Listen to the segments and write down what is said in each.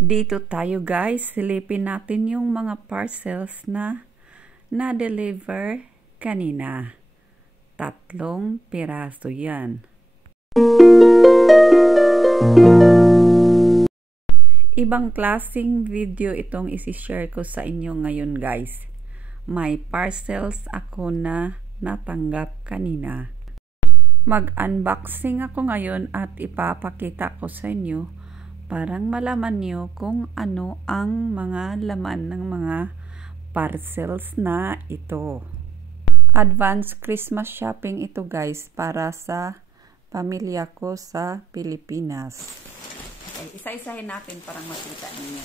Dito tayo guys, silipin natin yung mga parcels na na-deliver kanina. 3 piraso yan. Ibang klaseng video itong isi-share ko sa inyo ngayon guys. May parcels ako na natanggap kanina. Mag-unboxing ako ngayon at ipapakita ko sa inyo parang malaman nyo kung ano ang mga laman ng mga parcels na ito. Advance Christmas shopping ito guys para sa pamilya ko sa Pilipinas. Okay, isa-isahin natin parang makita ninyo.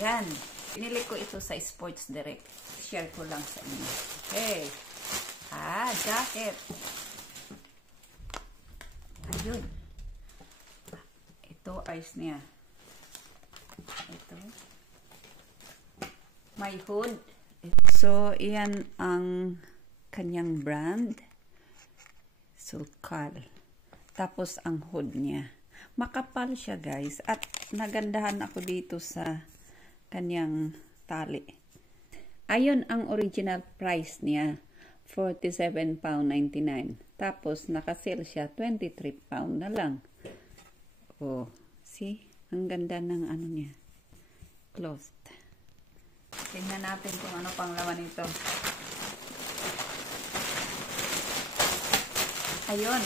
Yan. Pinili ko ito sa Sports Direct. Share ko lang sa inyo. Okay. Jacket. Ayun. Ito, ayos niya. Ito. May hood. So, iyan ang kanyang brand. Sulcal. Tapos, ang hood niya. Makapal siya, guys. At nagandahan ako dito sa kanyang tali. Ayun ang original price niya. £47.99. Tapos, nakasale siya. £23 na lang. Oh, see? Ang ganda ng ano niya. Closed. Tingnan natin kung ano pang laman ito. Ayun.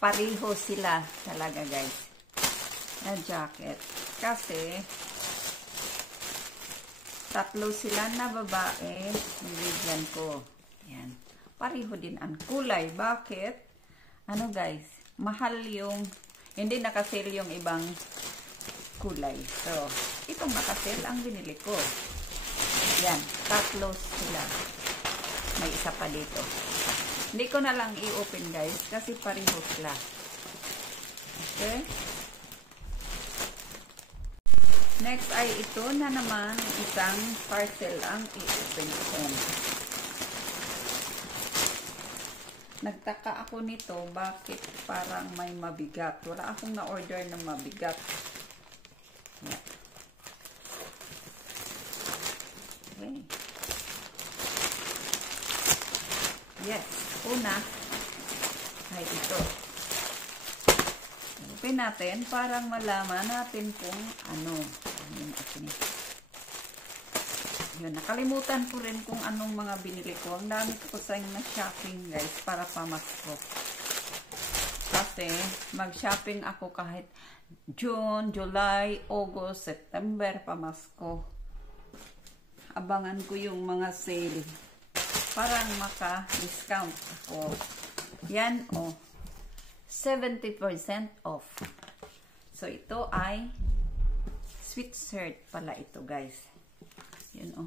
Pareho sila talaga guys. Na jacket. Kasi, 3 sila na babae. Nilagyan ko. Yan. Pareho din ang kulay. Bakit? Ano guys? Mahal yung, hindi nakasale yung ibang kulay. So, itong nakasale ang binili ko. Yan, 3 sila. May isa pa dito. Hindi ko na lang i-open guys, kasi pareho sila. Okay? Next ay ito na naman, isang parcel ang i-open ko. Nagtaka ako nito, bakit parang may mabigat. Wala akong na-order ng mabigat. Yeah. Okay. Yes. Una, ay ito. Open natin, parang malaman natin kung ano. Yun, nakalimutan ko rin kung anong mga binili ko. Ang dami ko sa na shopping guys para pamasko. Kasi mag-shopping ako kahit June, July, August, September pamasko. Abangan ko yung mga sale. Parang maka-discount ako. Yan oh. 70% off. So ito ay sweatshirt pala ito guys. Yan oh.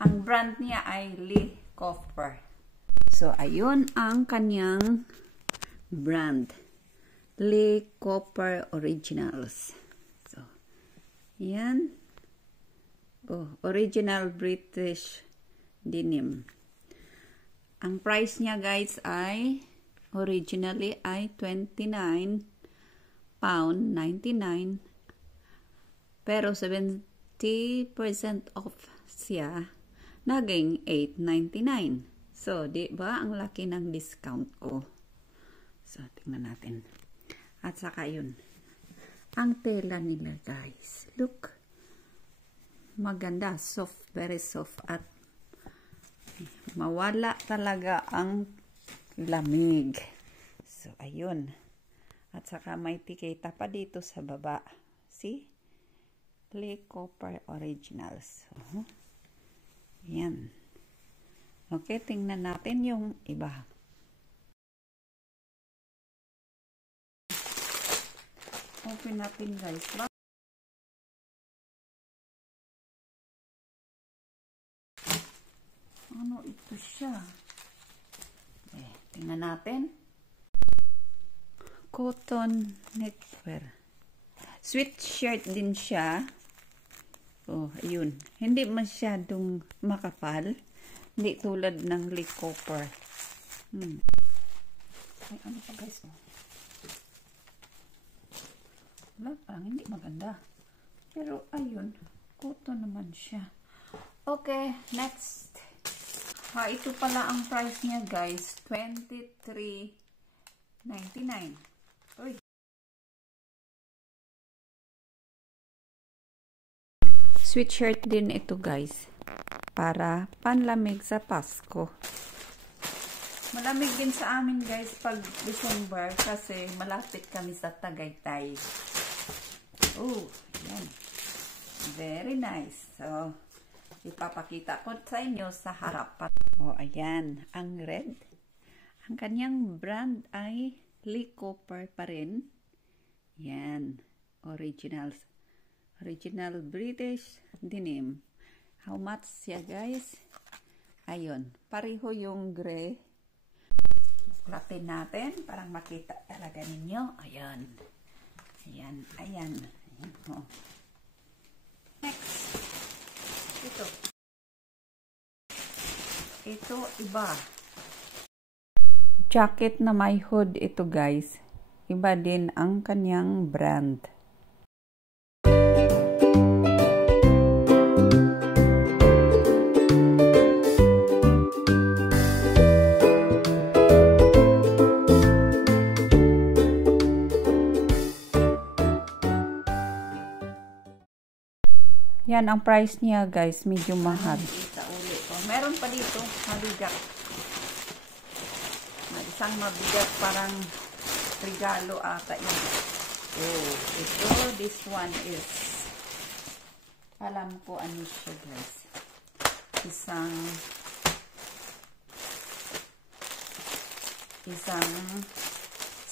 Ang brand niya ay Lee Cooper. So, ayun ang kanyang brand. Lee Cooper Originals. So, yan. Oh, original British denim. Ang price niya guys ay originally ay £29.99. Pero 70% off siya, naging $8.99. So, di ba ang laki ng discount ko? So, tingnan natin. At saka yun. Ang tela nila, guys. Look. Maganda. Soft. Very soft. At mawala talaga ang lamig. So, ayun. At saka may tiketa pa dito sa baba. See? Lee Cooper Originals. Yan. Okay, tingnan natin yung iba. Open natin guys. Ano ito siya? Tingnan natin. Cotton knitwear. Sweatshirt din siya. Oh, ayun. Hindi masyadong makapal. Hindi tulad ng Lee Cooper. Ay, ano pa guys? Wala, parang hindi maganda. Pero ayun, kuto naman siya. Okay, next. Ito pala ang price niya, guys. $23.99. Uy. Sweatshirt din ito, guys. Para panlamig sa Pasko. Malamig din sa amin, guys, pag December kasi malapit kami sa Tagaytay. Oh, yan. Very nice. So, ipapakita ko sa inyo sa harapan. Oh, ayan. Ang red. Ang kanyang brand ay Lee Cooper pa rin. Yan. Original British denim. How much siya, guys? Ayun. Pareho yung gray. Buklatin natin. Parang makita talaga ninyo. Ayan. Ayan. Ayan. Ayan. Oh. Next. Ito iba. Jacket na may hood ito, guys. Iba din ang kanyang brand. Yan ang price niya, guys. Medyo mahal. Meron pa dito, mabigat. Isang mabigat, parang regalo ata yun. Oh, this one is, alam ko ano siya, guys. Isang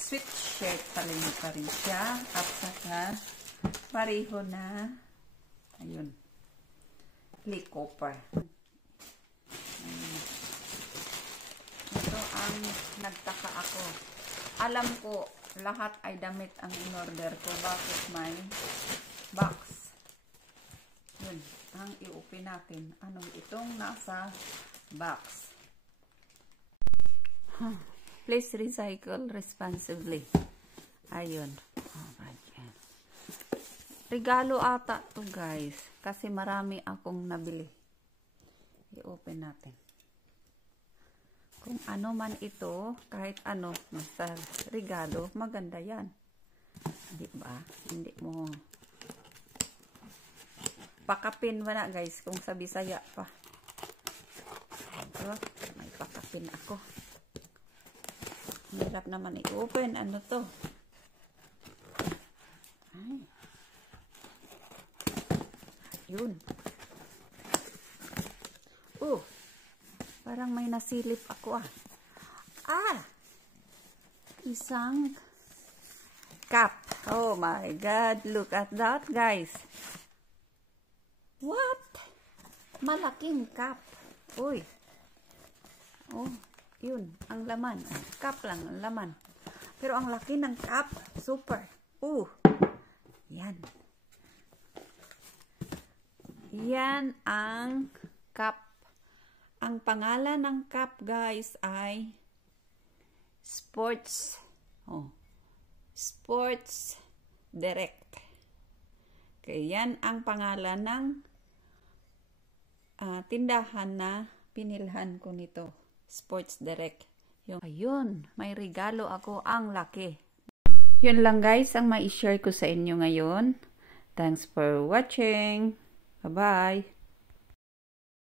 sweatshirt pa rin siya. At saka, pareho na, ayun, Lee Cooper. Ito ang nagtaka ako. Alam ko, lahat ay damit ang in-order ko. Bakit may box? Yun, ang i-open natin. Anong itong nasa box? Please recycle responsibly. Ayun. Alright. Regalo ata to, guys. Kasi marami akong nabili. I-open natin. Kung ano man ito, kahit ano, basta regalo, maganda yan. Diba? Hindi mo pakapin mo na, guys, kung sa Bisaya pa. Ito, may pakapin ako. Hirap naman i-open. Ano to? Ay. Yun. Oh, parang may nasilip ako isang cup. Oh my God, look at that, guys. What? Malaking cup. Uy. Oh, yun, ang laman. Cup lang ang laman. Pero ang laki ng cup, super. Yan. Yan ang cup. Ang pangalan ng cup, guys, ay Sports Direct. Okay, yan ang pangalan ng tindahan na pinilhan ko nito. Sports Direct. Ayun, may regalo ako, ang laki. Yun lang, guys, ang mai-share ko sa inyo ngayon. Thanks for watching. Bye-bye.